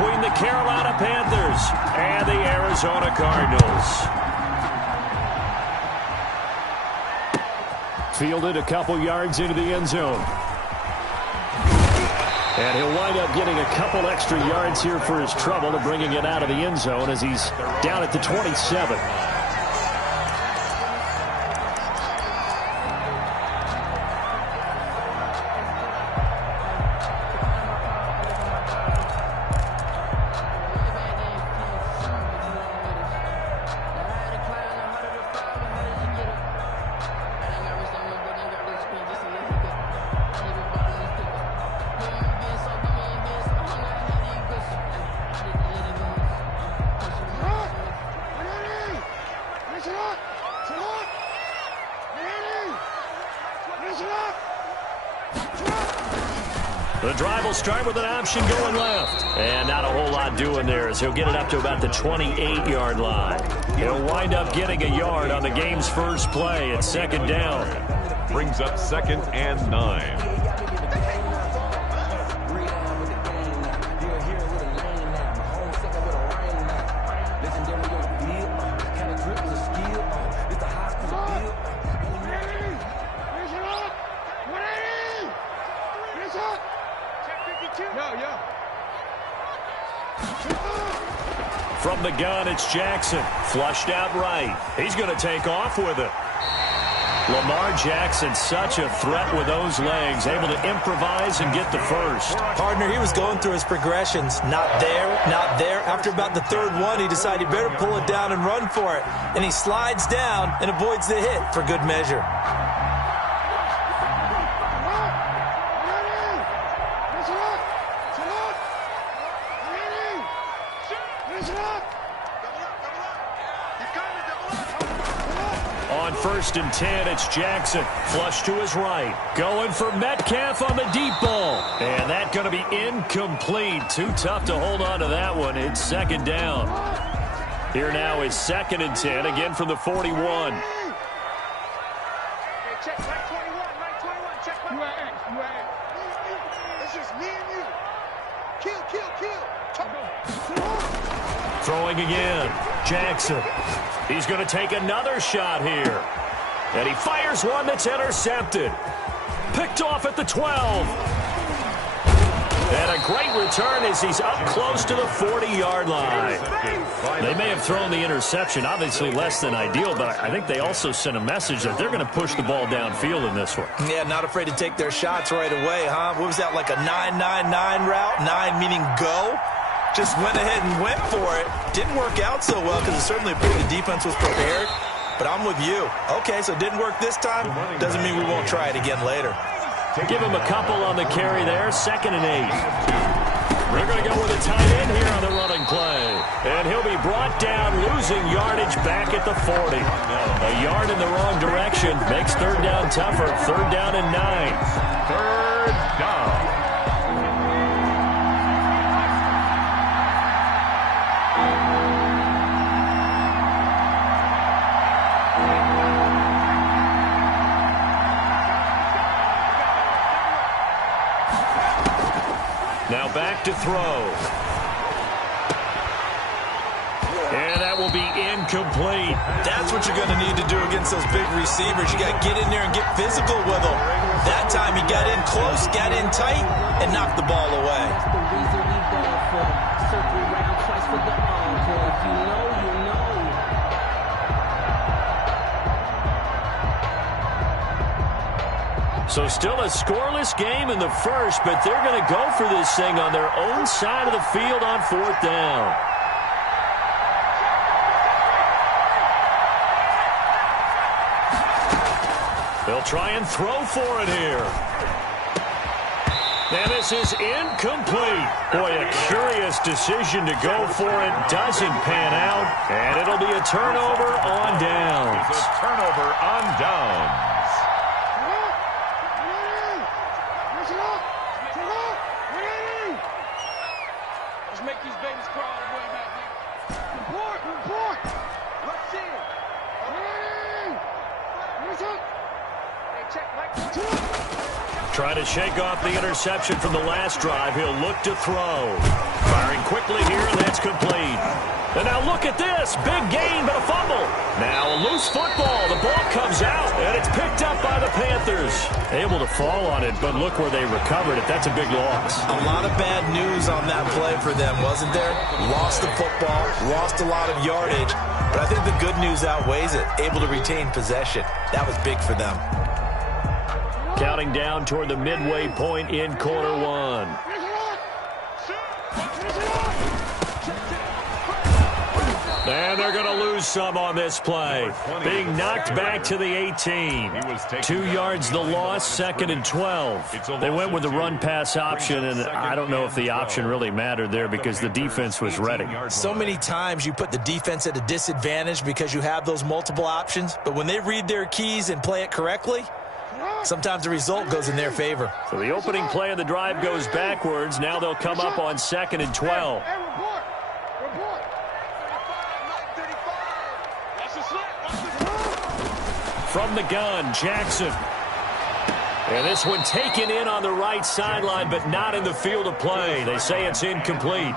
between the Carolina Panthers and the Arizona Cardinals. Fielded a couple yards into the end zone. And he'll wind up getting a couple extra yards here for his trouble and bringing it out of the end zone as he's down at the 27. The drive will start with an option going left. And not a whole lot doing there as he'll get it up to about the 28-yard line. He'll wind up getting a yard on the game's first play at second down. Brings up 2nd and 9. From the gun, it's Jackson. Flushed out right. He's going to take off with it. Lamar Jackson, such a threat with those legs, able to improvise and get the first. Partner, he was going through his progressions. Not there, not there. After about the third one, he decided he better pull it down and run for it. And he slides down and avoids the hit for good measure. On 1st and 10, it's Jackson. Flush to his right. Going for Metcalf on the deep ball. And that's going to be incomplete. Too tough to hold on to that one. It's second down. Here now is 2nd and 10, again from the 41. Check right 21, right 21. Check right. It's just me and you. Kill. Throwing again. Jackson. He's going to take another shot here. And he fires one that's intercepted. Picked off at the 12. And a great return as he's up close to the 40-yard line. They may have thrown the interception, obviously less than ideal, but I think they also sent a message that they're going to push the ball downfield in this one. Yeah, not afraid to take their shots right away, huh? What was that, like a 9-9-9 route? 9 meaning go? Just went ahead and went for it. Didn't work out so well because it certainly appeared the defense was prepared. But I'm with you. Okay, so it didn't work this time. Doesn't mean we won't try it again later. Give him a couple on the carry there. 2nd and 8. We're going to go with a tight end here on the running play. And he'll be brought down, losing yardage back at the 40. A yard in the wrong direction makes 3rd down tougher. 3rd down and 9. 3rd down. Now back to throw. And that will be incomplete. That's what you're going to need to do against those big receivers. You got to get in there and get physical with them. That time he got in close, got in tight, and knocked the ball away. So still a scoreless game in the first, but they're going to go for this thing on their own side of the field on 4th down. They'll try and throw for it here. And this is incomplete. Boy, a curious decision to go for it. Doesn't pan out. And it'll be a turnover on downs. It's a turnover on downs. Let's make these babies crawl all the way back here. Report. Let's see it. Hey, check right 21. Trying to shake off the interception from the last drive. He'll look to throw. Firing quickly here, and that's complete. And now look at this. Big gain, but a fumble. Now a loose football. The ball comes out, and it's picked up by the Panthers. Able to fall on it, but look where they recovered it. That's a big loss. A lot of bad news on that play for them, wasn't there? Lost the football, lost a lot of yardage, but I think the good news outweighs it. Able to retain possession. That was big for them. Counting down toward the midway point in quarter one. And they're going to lose some on this play. Being knocked back to the 18. 2 yards the loss, 2nd and 12. They went with the run-pass option, and I don't know if the option really mattered there because the defense was ready. So many times you put the defense at a disadvantage because you have those multiple options, but when they read their keys and play it correctly, sometimes the result goes in their favor. So the opening play of the drive goes backwards. Now they'll come up on 2nd and 12. From the gun, Jackson. And this one taken in on the right sideline, but not in the field of play. They say it's incomplete.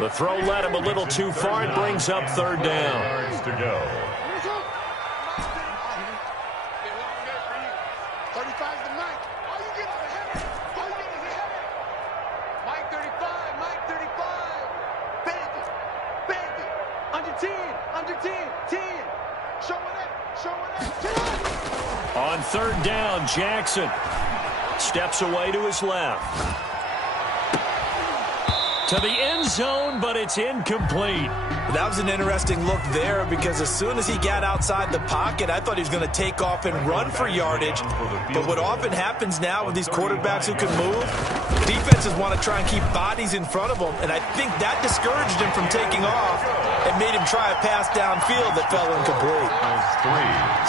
The throw led him a little too far. It brings up 3rd down. To go. 35's the Mike. All you get is a header. All you get is a header. Mike 35, Mike 35. Bandit, bandit. Under 10, under 10, 10. Show it up, show it up, 10. On 3rd down, Jackson steps away to his left. To the end zone, but it's incomplete. That was an interesting look there because as soon as he got outside the pocket, I thought he was going to take off and run for yardage. But what often happens now with these quarterbacks who can move, defenses want to try and keep bodies in front of them, and I think that discouraged him from taking off and made him try a pass downfield that fell incomplete.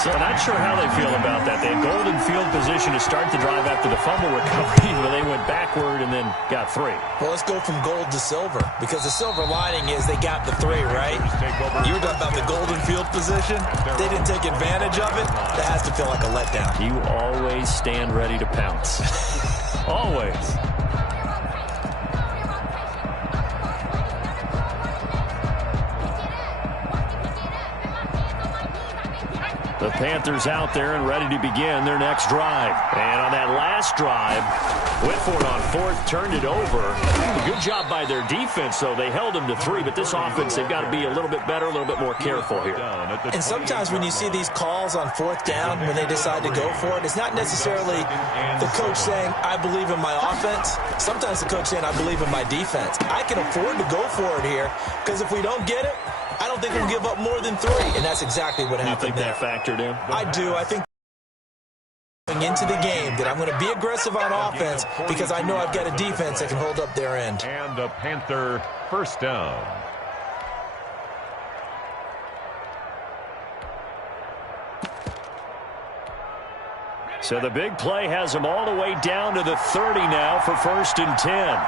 So I'm not sure how they feel about that. They had golden field position to start the drive after the fumble recovery, but they went backward and then got 3. Well, let's go from gold to silver, because the silver lining is they got the 3, right? You were talking about the golden field position. They didn't take advantage of it. That has to feel like a letdown. You always stand ready to pounce. Always. The Panthers out there and ready to begin their next drive. And on that last drive, Whitford on 4th turned it over. Good job by their defense, though. They held them to 3, but this offense, they've got to be a little bit better, a little bit more careful here. And sometimes when you see these calls on 4th down, when they decide to go for it, it's not necessarily the coach saying, I believe in my offense. Sometimes the coach saying, I believe in my defense. I can afford to go for it here, because if we don't get it, I don't think we'll give up more than 3, and that's exactly what happened there. You think that factored in? I do. I think going into the game that I'm going to be aggressive on offense because I know I've got a defense that can hold up their end. And a Panther 1st down. So the big play has them all the way down to the 30 now for 1st and 10.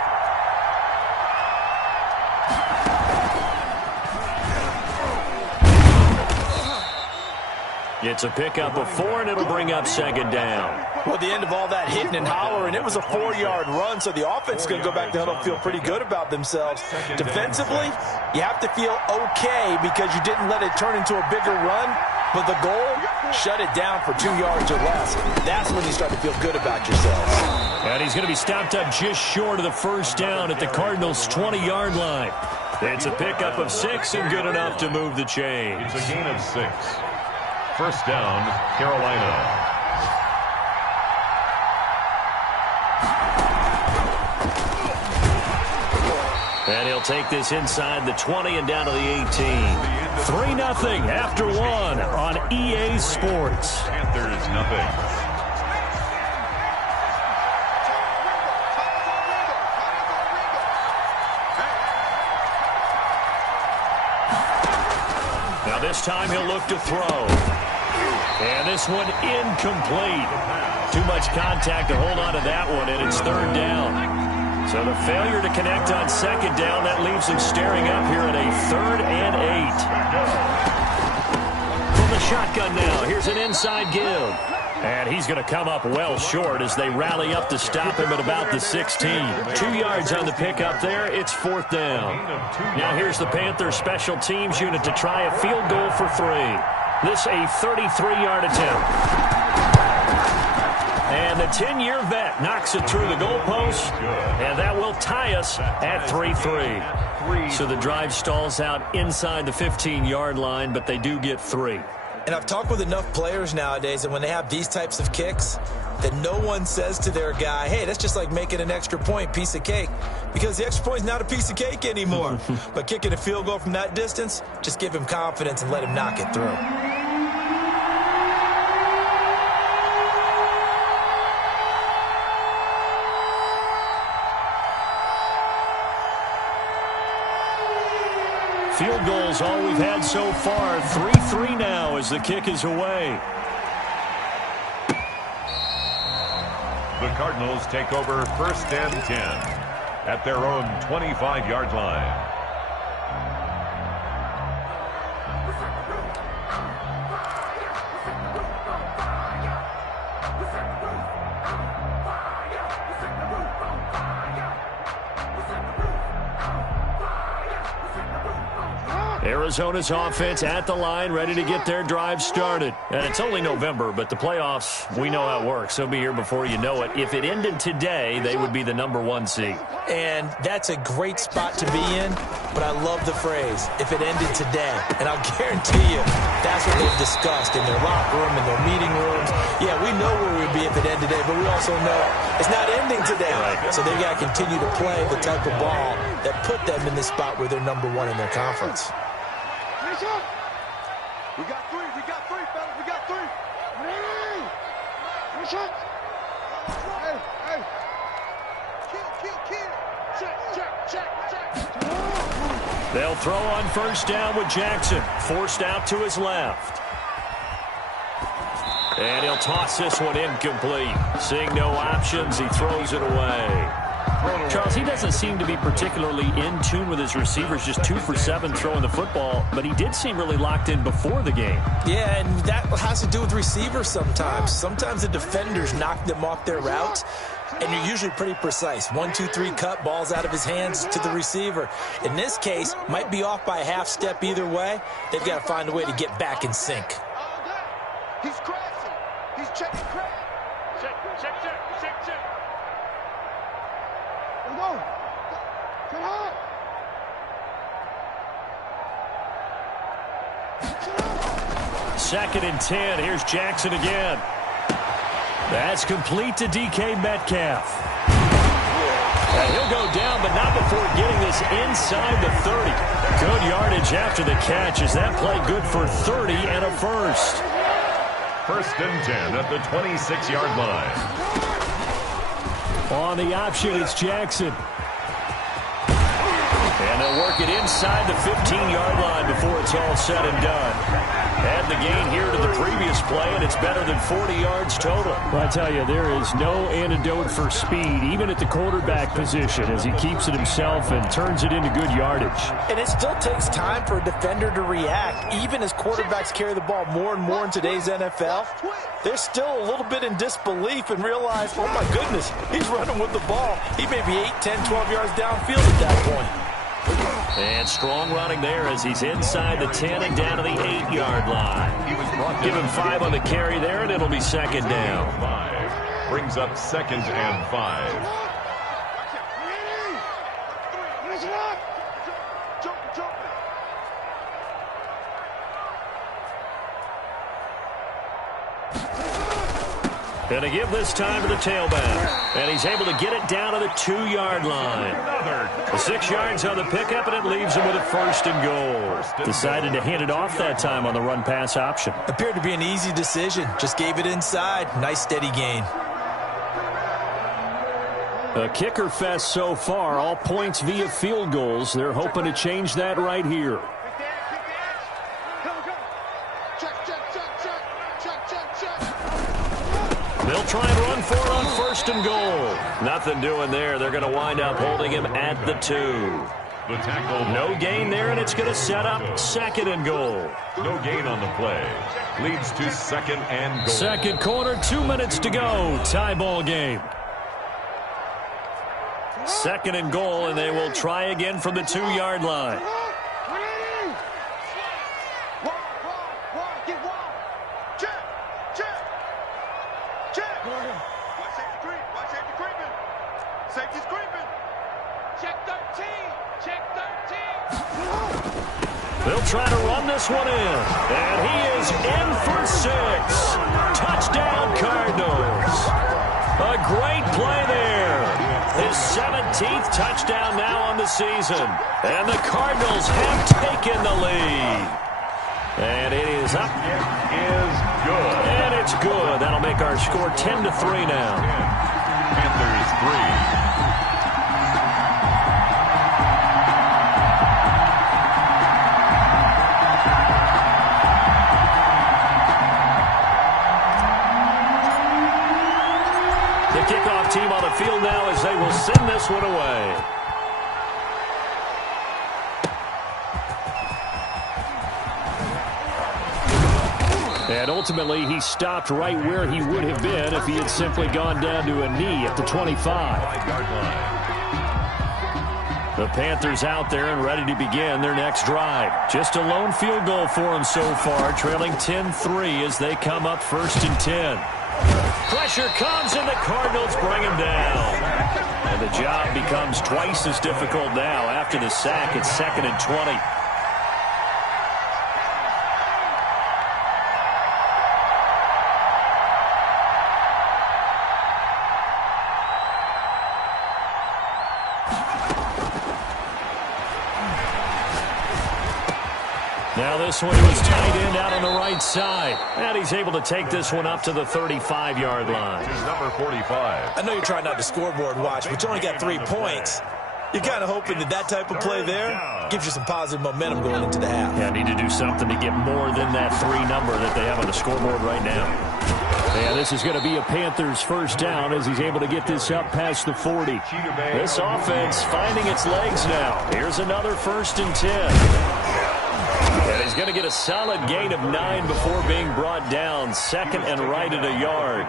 It's a pickup of 4, and it'll bring up 2nd down. Well, at the end of all that hitting and hollering, it was a 4-yard run, so the offense is going to go back to huddle and feel pretty good about themselves. Defensively, you have to feel okay because you didn't let it turn into a bigger run, but the goal, shut it down for 2 yards or less. That's when you start to feel good about yourselves. And he's going to be stopped up just short of the 1st down at the Cardinals' 20-yard line. It's a pickup of 6 and good enough to move the chains. It's a gain of 6. 1st down, Carolina. And he'll take this inside the 20 and down to the 18. 3-0 after 1 on EA Sports. Panthers nothing. Now this time he'll look to throw. And this one incomplete. Too much contact to hold on to that one, and it's 3rd down. So the failure to connect on 2nd down, that leaves him staring up here at a 3rd and 8. From the shotgun now, here's an inside give. And he's going to come up well short as they rally up to stop him at about the 16. 2 yards on the pickup there. It's 4th down. Now here's the Panthers special teams unit to try a field goal for 3. This a 33-yard attempt. And the 10-year vet knocks it through the goalpost, and that will tie us at 3-3. So the drive stalls out inside the 15-yard line, but they do get 3. And I've talked with enough players nowadays that when they have these types of kicks, that no one says to their guy, hey, that's just like making an extra point, piece of cake. Because the extra point is not a piece of cake anymore. But kicking a field goal from that distance, just give him confidence and let him knock it through. Field goals all we've had so far. 3-3 now as the kick is away. The Cardinals take over 1st and 10 at their own 25-yard line. Arizona's offense at the line, ready to get their drive started. And it's only November, but the playoffs, we know how it works. They'll be here before you know it. If it ended today, they would be the #1 seed. And that's a great spot to be in, but I love the phrase, if it ended today. And I'll guarantee you, that's what they've discussed in their locker room, in their meeting rooms. Yeah, we know where we'd be if it ended today, but we also know it's not ending today. Right. So they've got to continue to play the type of ball that put them in the spot where they're #1 in their conference. We got 3, fellas, we got 3. Ready? Push up. Hey. Kill. Check. They'll throw on 1st down with Jackson. Forced out to his left. And he'll toss this one incomplete. Seeing no options, he throws it away. Charles, he doesn't seem to be particularly in tune with his receivers, just 2 for 7 throwing the football, but he did seem really locked in before the game. Yeah, and that has to do with receivers sometimes. Sometimes the defenders knock them off their routes, and you're usually pretty precise. 1, 2, 3 cut, balls out of his hands to the receiver. In this case, might be off by a half step either way. They've got to find a way to get back in sync. He's crashing. He's checking crash. Check. Let's go. Come on. 2nd and 10. Here's Jackson again. That's complete to DK Metcalf. And he'll go down, but not before getting this inside the 30. Good yardage after the catch. Is that play good for 30 and a first? 1st and 10 at the 26-yard line. On the option, it's Jackson. And they'll work it inside the 15-yard line before it's all said and done. Add the gain here to the previous play, and it's better than 40 yards total. Well, I tell you, there is no antidote for speed, even at the quarterback position, as he keeps it himself and turns it into good yardage. And it still takes time for a defender to react. Even as quarterbacks carry the ball more and more in today's NFL, they're still a little bit in disbelief and realize, oh my goodness, he's running with the ball. He may be 8, 10, 12 yards downfield at that point. And strong running there as he's inside the 10 and down to the 8-yard line. Give him 5 on the carry there, and it'll be 2nd down. 5 brings up 2nd and 5. Going to give this time to the tailback. And he's able to get it down to the 2-yard line. The 6 yards on the pickup, and it leaves him with a 1st and goal. Decided to hand it off that time on the run-pass option. Appeared to be an easy decision. Just gave it inside. Nice, steady gain. A kicker fest so far, all points via field goals. They're hoping to change that right here. They'll try and run for it on 1st and goal. Nothing doing there. They're going to wind up holding him at the 2. The tackle. No gain there, and it's going to set up 2nd and goal. No gain on the play. Leads to 2nd and goal. Second quarter, 2 minutes to go. Tie ball game. 2nd and goal, and they will try again from the 2-yard line. Safety's creeping. Check 13. Check 13. They'll try to run this one in. And he is in for 6. Touchdown, Cardinals. A great play there. His 17th touchdown now on the season. And the Cardinals have taken the lead. And it is up. It is good. And it's good. That'll make our score 10-3 now. Panthers 3. Kickoff team on the field now as they will send this one away. And ultimately, he stopped right where he would have been if he had simply gone down to a knee at the 25. The Panthers out there and ready to begin their next drive. Just a lone field goal for them so far, trailing 10-3 as they come up 1st and 10. Pressure comes, and the Cardinals bring him down. And the job becomes twice as difficult now. After the sack, it's 2nd and 20. Now this one was tight end out on the right side. And he's able to take this one up to the 35-yard line. Number 45. I know you're trying not to scoreboard watch, but you only got 3 points. You're kind of hoping that type of play there gives you some positive momentum going into the half. Yeah, need to do something to get more than that 3 number that they have on the scoreboard right now. Yeah, this is going to be a Panthers first down as he's able to get this up past the 40. This offense finding its legs now. Here's another 1st and 10. And he's going to get a solid gain of 9 before being brought down. 2nd and right at a yard.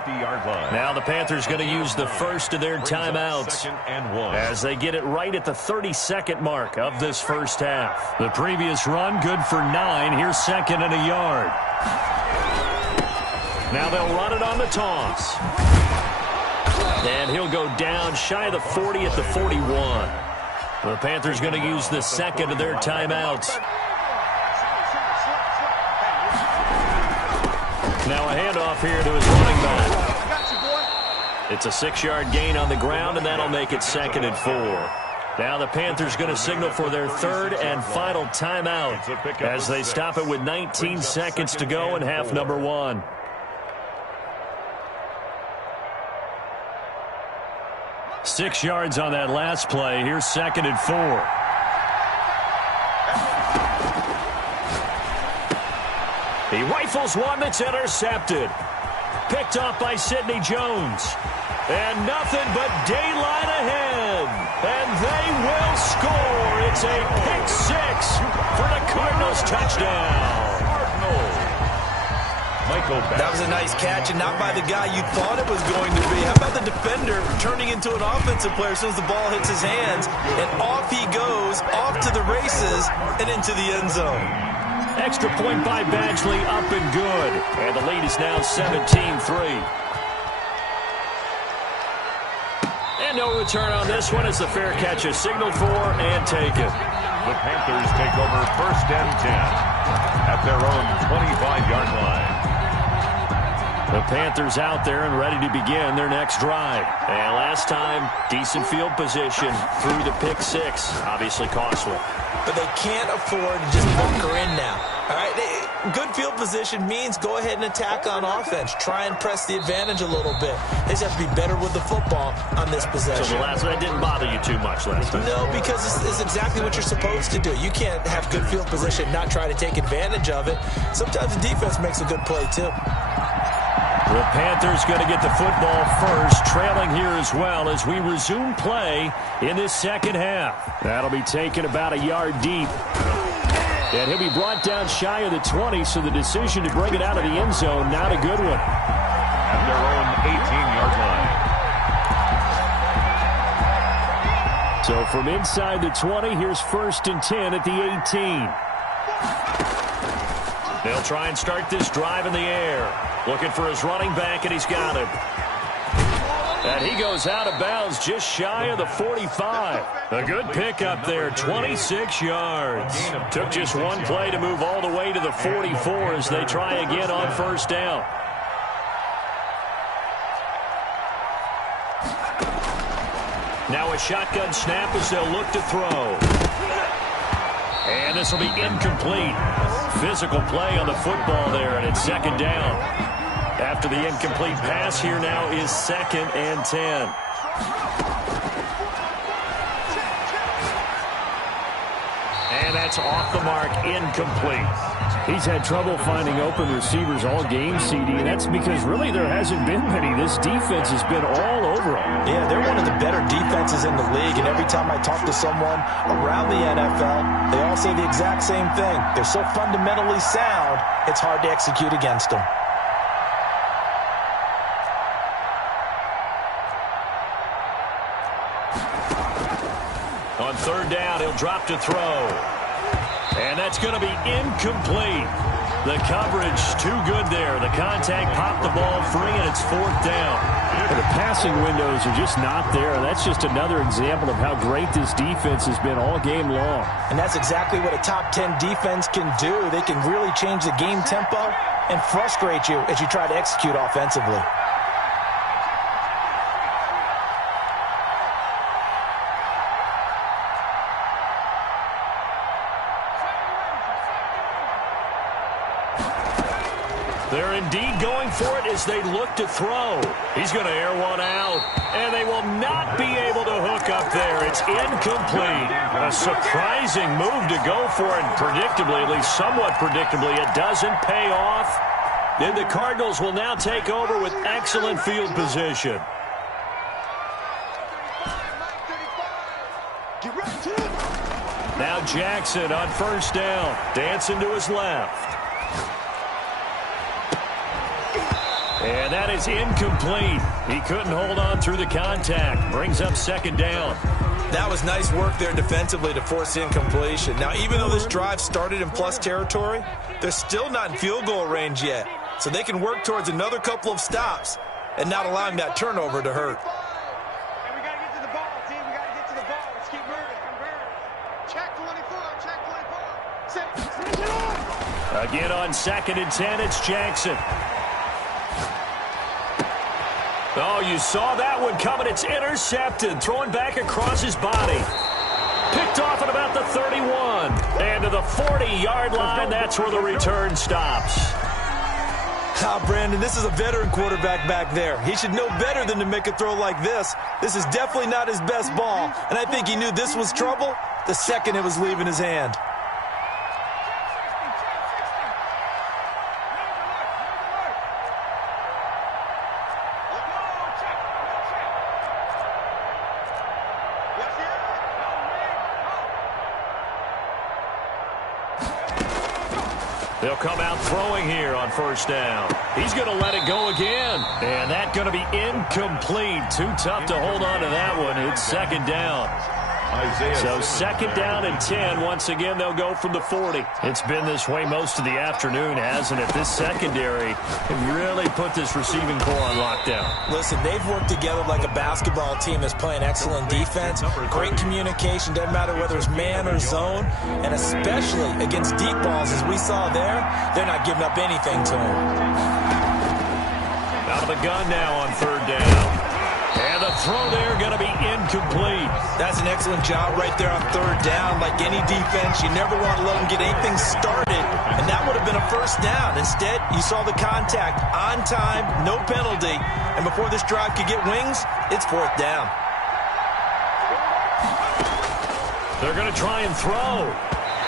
Now the Panthers going to use the first of their timeouts as they get it right at the 32nd mark of this first half. The previous run good for 9. Here's 2nd and a yard. Now they'll run it on the toss. And he'll go down shy of the 40 at the 41. The Panthers going to use the 2nd of their timeouts. Now a handoff here to his running back. It's a 6-yard gain on the ground, and that'll make it 2nd and 4. Now the Panthers going to signal for their 3rd and final timeout as they stop it with 19 seconds to go in half number 1. Six yards on that last play. Here's 2nd and 4. He rifles one that's intercepted. Picked off by Sidney Jones. And nothing but daylight ahead. And they will score. It's a pick 6 for the Cardinals touchdown. That was a nice catch, and not by the guy you thought it was going to be. How about the defender turning into an offensive player as soon as the ball hits his hands, and off he goes, off to the races, and into the end zone. Extra point by Badgley, up and good. And the lead is now 17-3. And no return on this one as the fair catch is signaled for and taken. The Panthers take over 1st and 10 at their own 25-yard line. The Panthers out there and ready to begin their next drive. And last time, decent field position through the pick 6. Obviously costly. But they can't afford to just bunker in now. All right, good field position means go ahead and attack on offense. Try and press the advantage a little bit. They just have to be better with the football on this possession. So the last one didn't bother you too much last time? No, because it's exactly what you're supposed to do. You can't have good field position and not try to take advantage of it. Sometimes the defense makes a good play, too. The Panthers going to get the football first, trailing here as well as we resume play in this second half. That'll be taken about a yard deep. And he'll be brought down shy of the 20, so the decision to bring it out of the end zone, not a good one. At their own 18-yard line. So from inside the 20, here's 1st and 10 at the 18. They'll try and start this drive in the air. Looking for his running back, and he's got him. And he goes out of bounds just shy of the 45. A good pickup there, 26 yards. Took just one play to move all the way to the 44 as they try again on 1st down. Now a shotgun snap as they'll look to throw. And this will be incomplete. Physical play on the football there, and it's 2nd down. After the incomplete pass, here now is 2nd and 10. And that's off the mark, incomplete. He's had trouble finding open receivers all game, CD, and that's because really there hasn't been many. This defense has been all over them. Yeah, they're one of the better defenses in the league, and every time I talk to someone around the NFL, they all say the exact same thing. They're so fundamentally sound, it's hard to execute against them. On 3rd down, he'll drop to throw. And that's going to be incomplete. The coverage too good there. The contact popped the ball free, and it's 4th down. And the passing windows are just not there. That's just another example of how great this defense has been all game long. And that's exactly what a top 10 defense can do. They can really change the game tempo and frustrate you as you try to execute offensively. They're indeed going for it as they look to throw. He's going to air one out, and they will not be able to hook up there. It's incomplete. A surprising move to go for it, predictably, at least somewhat predictably. It doesn't pay off. Then the Cardinals will now take over with excellent field position. Now Jackson on 1st down, dancing to his left. And that is incomplete. He couldn't hold on through the contact. Brings up 2nd down. That was nice work there defensively to force incompletion. Now, even though this drive started in plus territory, they're still not in field goal range yet. So they can work towards another couple of stops and not allowing that turnover to hurt. And we got to get to the ball, team. We got to get to the ball. Let's keep moving. Check 24. Check 24. Again on 2nd and 10, it's Jackson. Oh, you saw that one coming. It's intercepted. Throwing back across his body. Picked off at about the 31. And to the 40-yard line, that's where the return stops. Brandon, this is a veteran quarterback back there. He should know better than to make a throw like this. This is definitely not his best ball. And I think he knew this was trouble the second it was leaving his hand. They'll come out throwing here on 1st down. He's going to let it go again. And that's going to be incomplete. Too tough to hold on to that one. It's 2nd down. So 2nd down and 10. Once again, they'll go from the 40. It's been this way most of the afternoon, hasn't it? This secondary really put this receiving core on lockdown. Listen, they've worked together like a basketball team that's playing excellent defense. Great communication, doesn't matter whether it's man or zone. And especially against deep balls, as we saw there, they're not giving up anything to them. Out of the gun now on 3rd down. And the throw there going to be incomplete. That's an excellent job right there on 3rd down. Like any defense, you never want to let them get anything started. And that would have been a 1st down. Instead, you saw the contact on time, no penalty. And before this drive could get wings, it's 4th down. They're going to try and throw.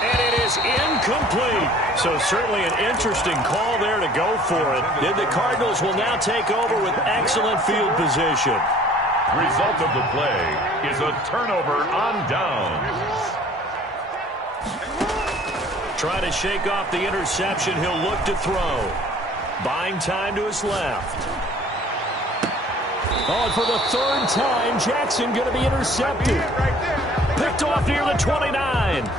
And it is incomplete. So certainly an interesting call there to go for it. Then the Cardinals will now take over with excellent field position. Result of the play is a turnover on downs. Trying to shake off the interception, he'll look to throw. Buying time to his left. Oh, and for the third time, Jackson going to be intercepted. Picked off near the 29.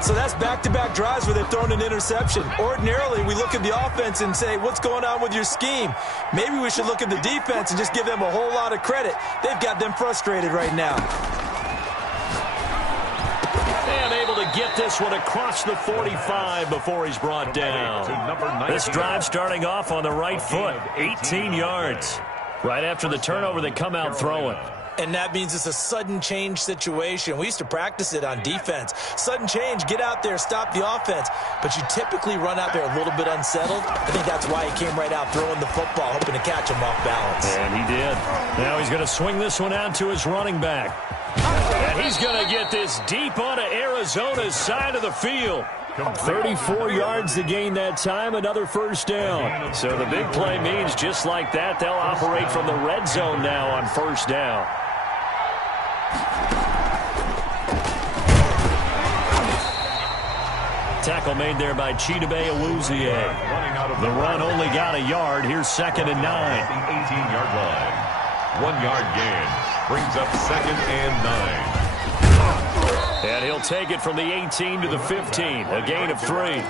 So that's back-to-back drives where they've thrown an interception. Ordinarily, we look at the offense and say, what's going on with your scheme? Maybe we should look at the defense and just give them a whole lot of credit. They've got them frustrated right now. And able to get this one across the 45 before he's brought down. This drive starting off on the right foot, 18 yards. Right after the turnover, they come out throwing. And that means it's a sudden change situation. We used to practice it on defense. Sudden change, get out there, stop the offense. But you typically run out there a little bit unsettled. I think that's why he came right out throwing the football, hoping to catch him off balance. And he did. Now he's going to swing this one out to his running back. And he's going to get this deep onto Arizona's side of the field. 34 yards to gain that time, another first down. So the big play means just like that, they'll operate from the red zone now on first down. Tackle made there by Chidobe Awuzie. The run only got a yard. Here's 2nd and 9. The 18-yard line. 1 yard gain brings up 2nd and 9. And he'll take it from the 18 to the 15, a gain of 3.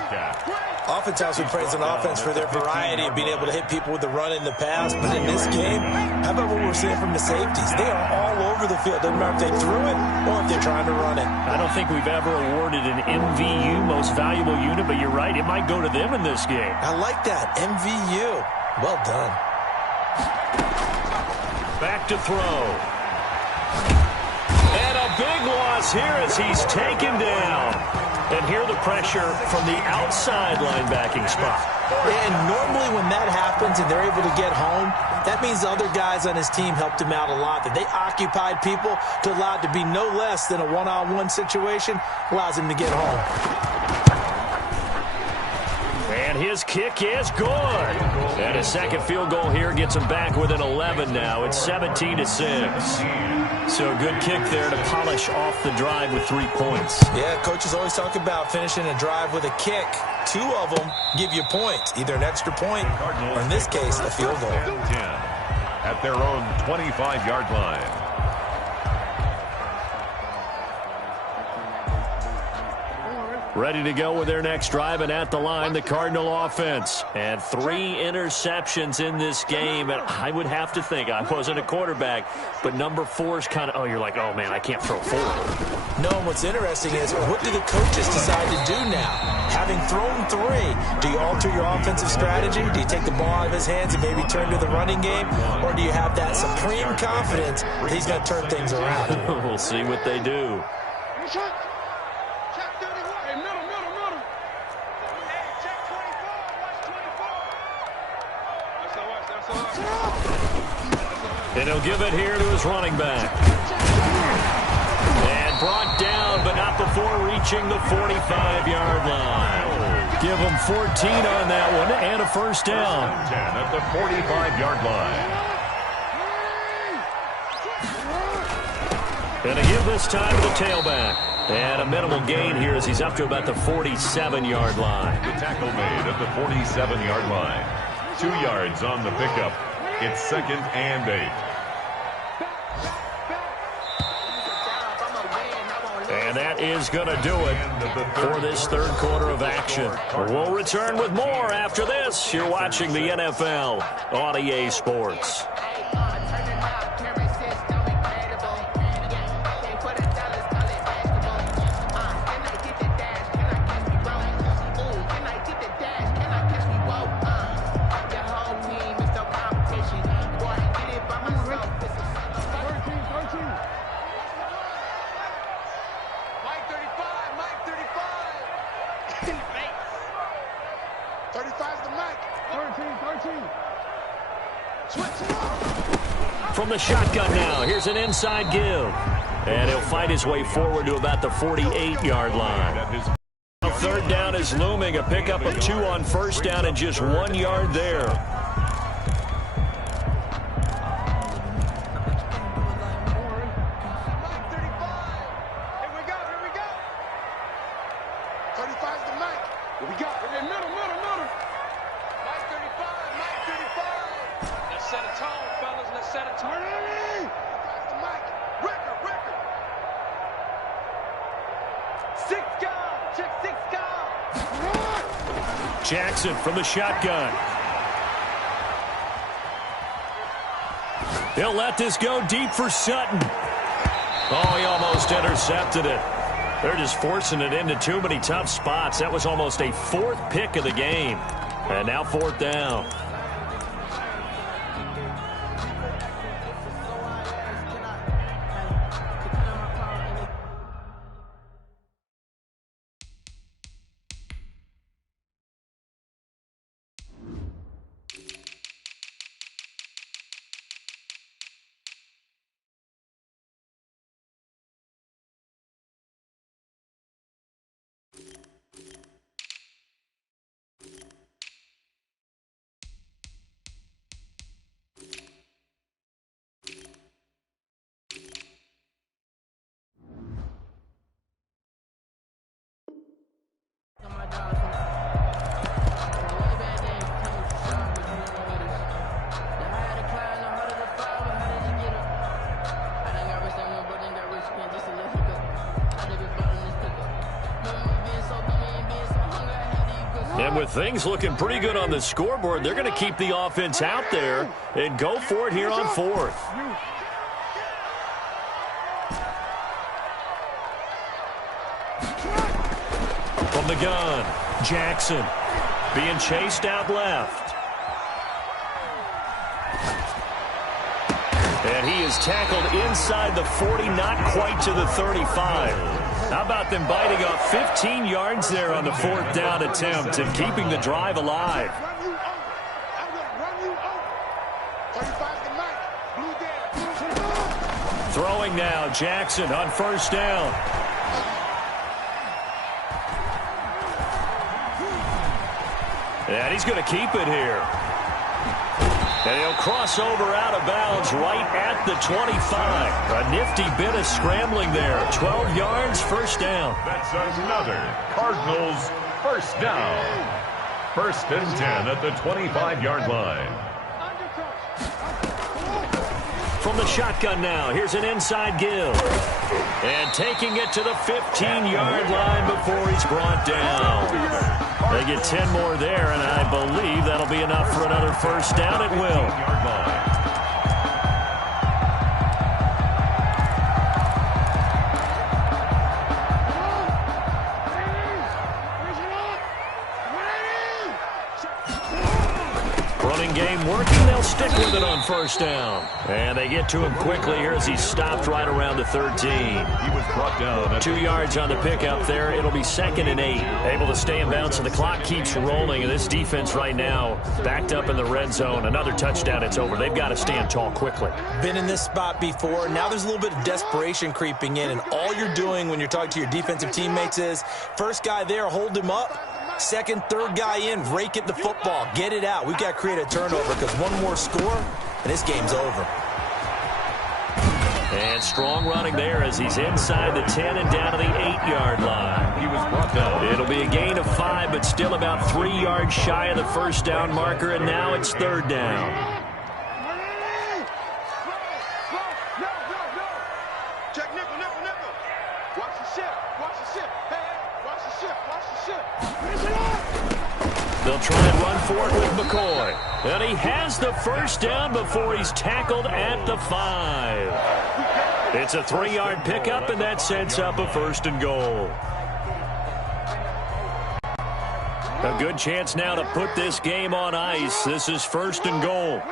Oftentimes we praise an offense for their variety of being able to hit people with the run in the pass. But in this game, how about what we're seeing from the safeties? They are all over the field. Doesn't matter if they threw it or if they're trying to run it. I don't think we've ever awarded an MVU, most valuable unit, but you're right, it might go to them in this game. I like that. MVU. Well done. Back to throw. And a big loss here as he's taken down. And here the pressure from the outside linebacking spot. And normally when that happens and they're able to get home, that means the other guys on his team helped him out a lot. That they occupied people to allow it to be no less than a one-on-one situation, allows him to get home. And his kick is good. And a second field goal here gets him back within 11 now. It's 17-6. So a good kick there to polish off the drive with 3 points. Yeah, coaches always talk about finishing a drive with a kick. 2 of them give you points, either an extra point or, in this case, a field goal. 10 at their own 25-yard line. Ready to go with their next drive, and at the line, the Cardinal offense. And 3 interceptions in this game, and I would have to think, I wasn't a quarterback, but number 4 is kind of, you're like, oh, man, I can't throw 4. No, and what's interesting is, what do the coaches decide to do now? Having thrown 3, do you alter your offensive strategy? Do you take the ball out of his hands and maybe turn to the running game? Or do you have that supreme confidence that he's going to turn things around? We'll see what they do. And he'll give it here to his running back. And brought down, but not before reaching the 45-yard line. Give him 14 on that one and a first down. 10 at the 45-yard line. And to give this time to the tailback. And a minimal gain here as he's up to about the 47-yard line. The tackle made at the 47-yard line. 2 yards on the pickup. It's 2nd and 8. And that is going to do it for this third quarter of action. We'll return with more after this. You're watching the NFL on EA Sports. From the shotgun now, here's an inside give. And he'll fight his way forward to about the 48-yard line. third down is looming. A pickup of 2 on first down and just 1 yard there. Jackson from the shotgun. He'll let this go deep for Sutton. Oh, he almost intercepted it. They're just forcing it into too many tough spots. That was almost a 4th pick of the game. And now 4th down. And with things looking pretty good on the scoreboard, they're going to keep the offense out there and go for it here on 4th. From the gun, Jackson being chased out left. And he is tackled inside the 40, not quite to the 35. How about them biting off 15 yards there on the 4th down attempt and keeping the drive alive? Throwing now, Jackson on first down. And he's going to keep it here. And he'll cross over out of bounds right at the 25. A nifty bit of scrambling there. 12 yards, first down. That's another Cardinals first down. 1st and 10 at the 25-yard line. From the shotgun now, here's an inside give. And taking it to the 15-yard line before he's brought down. They get 10 more there, and I believe that'll be enough for another first down. It will. Running game working. They'll stick with it on first down. And they get to him quickly here as he's stopped right around the 13. He was brought down. 2 yards on the pickup there. It'll be 2nd and 8. Able to stay in bounds, and the clock keeps rolling. And this defense right now backed up in the red zone. Another touchdown, it's over. They've got to stand tall quickly. Been in this spot before. Now there's a little bit of desperation creeping in, and all you're doing when you're talking to your defensive teammates is first guy there, hold him up. Second, third guy in, rake it the football. Get it out. We've got to create a turnover because one more score, and this game's over. And strong running there as he's inside the 10 and down to the 8-yard line. He was brought down. It'll be a gain of 5, but still about 3 yards shy of the first down marker, and now it's 3rd down. Check nickel. Watch the ship. Hey, watch the ship. Finish it up. They'll try and run for it with McCoy. And he has the first down before he's tackled at the 5. It's a 3-yard pickup, and that sets up a 1st and goal. A good chance now to put this game on ice. This is 1st and goal.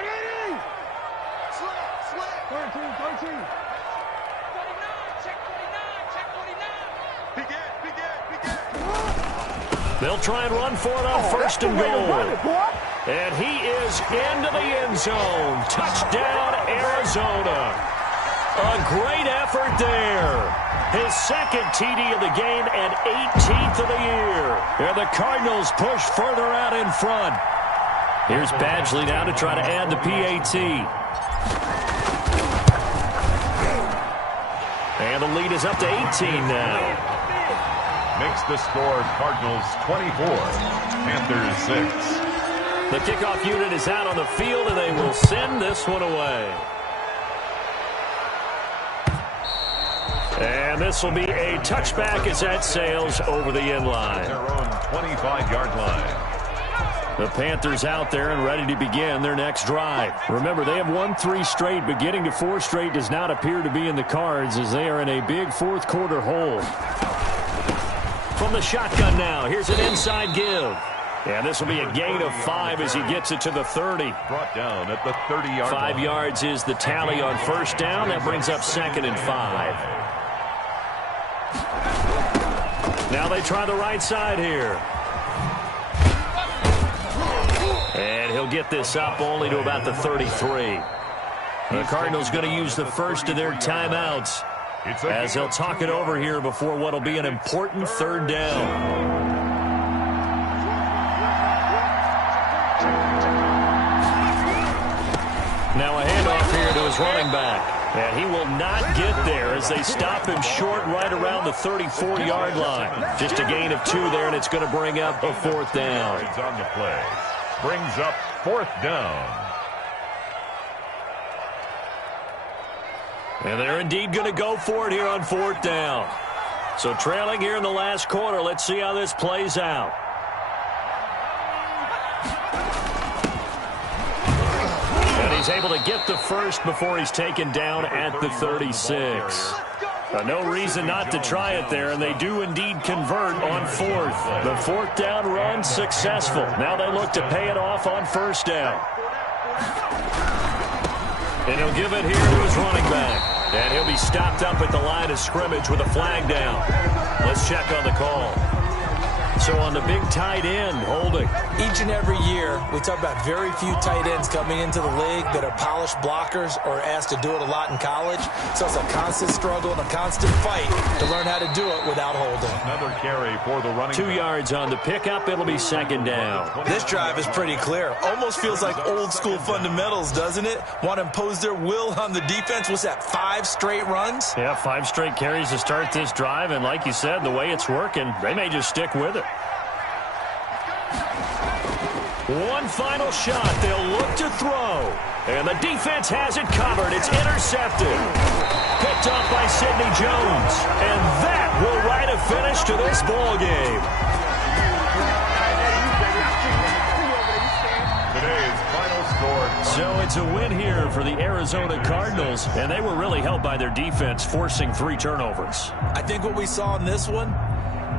They'll try and run for it on 1st and goal. And he is into the end zone. Touchdown, Arizona. A great effort there. His 2nd TD of the game and 18th of the year. And the Cardinals push further out in front. Here's Badgley now to try to add the PAT. And the lead is up to 18 now. Makes the score Cardinals 24, Panthers 6. The kickoff unit is out on the field, and they will send this one away. And this will be a touchback as that sails over the end line. Their own 25-yard line. The Panthers out there and ready to begin their next drive. Remember, they have won 3 straight, but getting to 4 straight does not appear to be in the cards as they are in a big fourth quarter hole. From the shotgun now, here's an inside give. And this will be a gain of 5 as he gets it to the 30. Brought down at the 30-yard line. 5 yards is the tally on first down. That brings up 2nd and 5. Now they try the right side here. And he'll get this up only to about the 33. The Cardinals going to use the first of their timeouts as they'll talk it over here before what will be an important 3rd down. Now a handoff here to his running back. And he will not get there as they stop him short right around the 34-yard line. Just a gain of 2 there, and it's going to bring up a 4th down. It's on the play. Brings up 4th down. And they're indeed going to go for it here on 4th down. So trailing here in the last quarter, let's see how this plays out. And he's able to get the first before he's taken down at the 36. No reason not to try it there, and they do indeed convert on 4th. The 4th down run successful. Now they look to pay it off on 1st down. And he'll give it here to his running back. And he'll be stopped up at the line of scrimmage with a flag down. Let's check on the call. So on the big tight end, holding. Each and every year, we talk about very few tight ends coming into the league that are polished blockers or asked to do it a lot in college. So it's a constant struggle and a constant fight to learn how to do it without holding. Another carry for the running 2 yards on the pickup. It'll be 2nd down. This drive is pretty clear. Almost feels like old school fundamentals, doesn't it? Want to impose their will on the defense. What's that, 5 straight runs? Yeah, 5 straight carries to start this drive. And like you said, the way it's working, they may just stick with it. One final shot. They'll look to throw. And the defense has it covered. It's intercepted. Picked off by Sidney Jones. And that will write a finish to this ball game. Today's final score. So it's a win here for the Arizona Cardinals. And they were really helped by their defense, forcing 3 turnovers. I think what we saw in this one,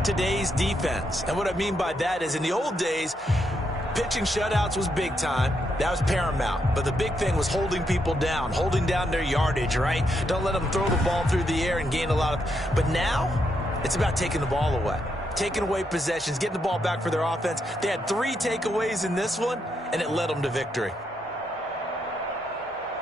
today's defense. And what I mean by that is in the old days, pitching shutouts was big time. That was paramount. But the big thing was holding people down, holding down their yardage, right? Don't let them throw the ball through the air and gain a lot of... But now, it's about taking the ball away. Taking away possessions, getting the ball back for their offense. They had 3 takeaways in this one, and it led them to victory.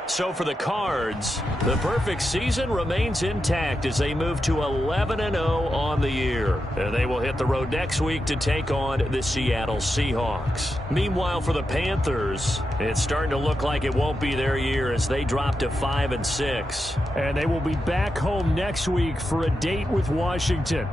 So for the Cards, the perfect season remains intact as they move to 11-0 on the year. And they will hit the road next week to take on the Seattle Seahawks. Meanwhile, for the Panthers, it's starting to look like it won't be their year as they drop to 5-6. And they will be back home next week for a date with Washington.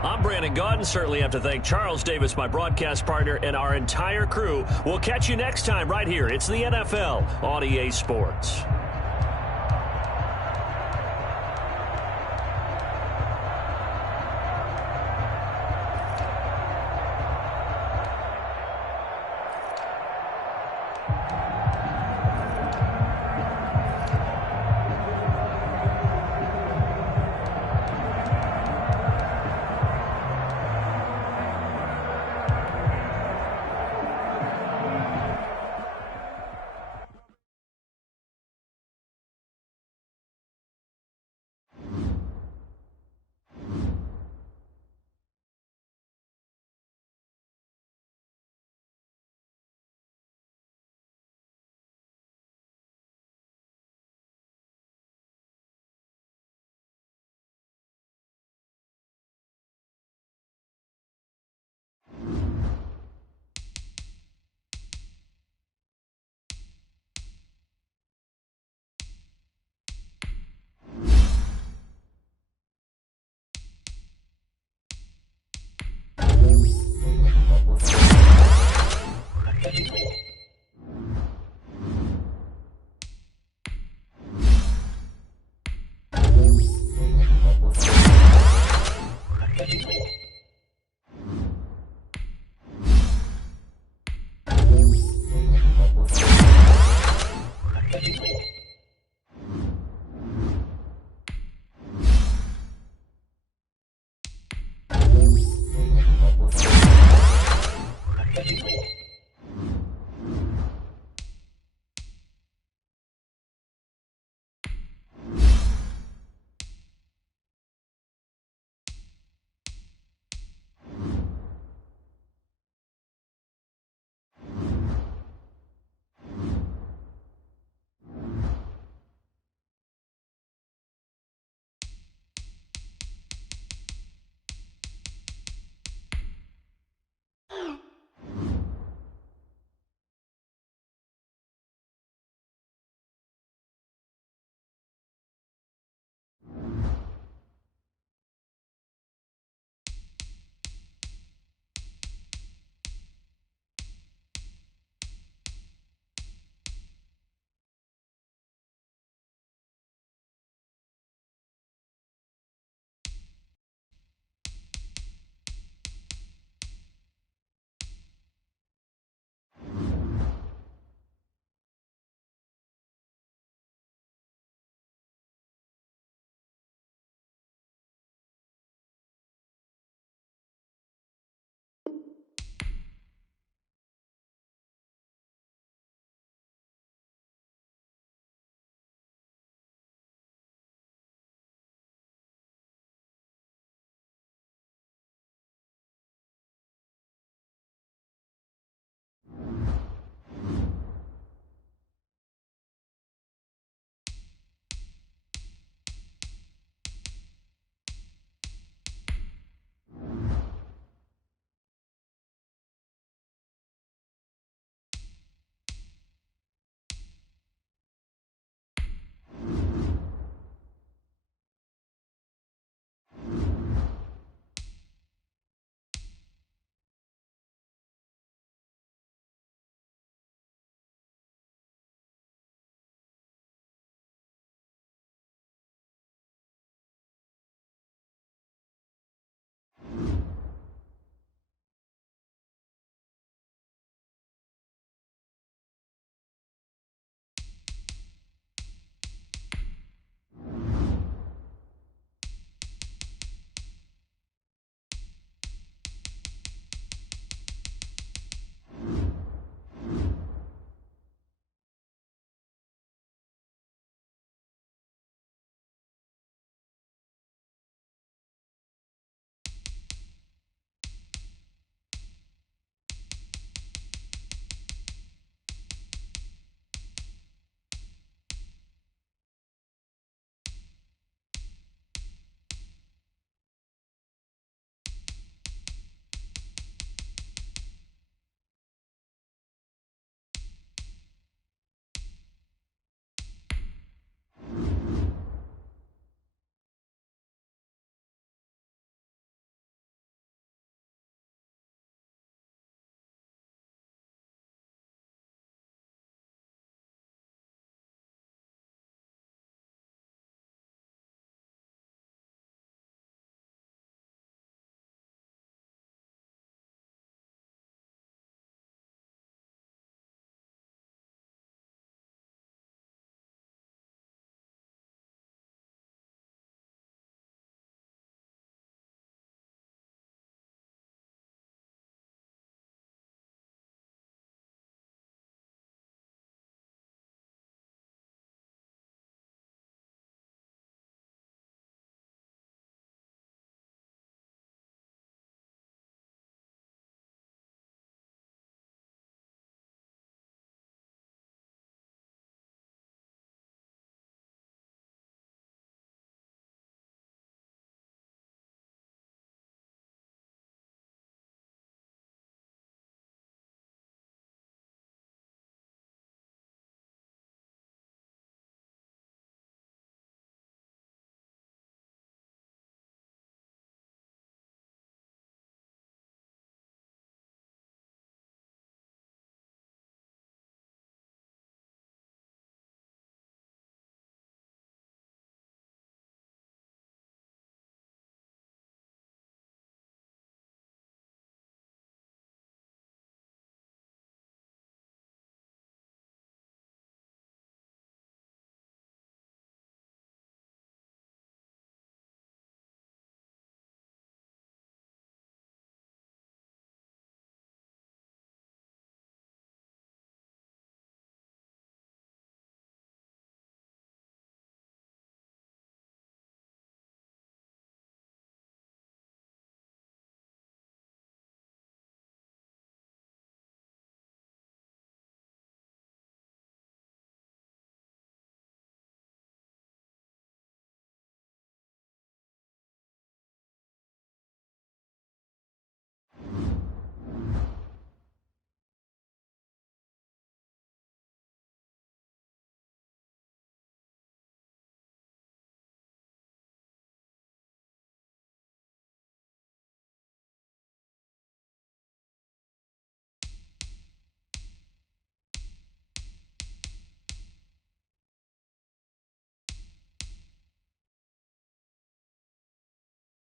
I'm Brandon Gaudin. Certainly have to thank Charles Davis, my broadcast partner, and our entire crew. We'll catch you next time right here. It's the NFL on EA Sports.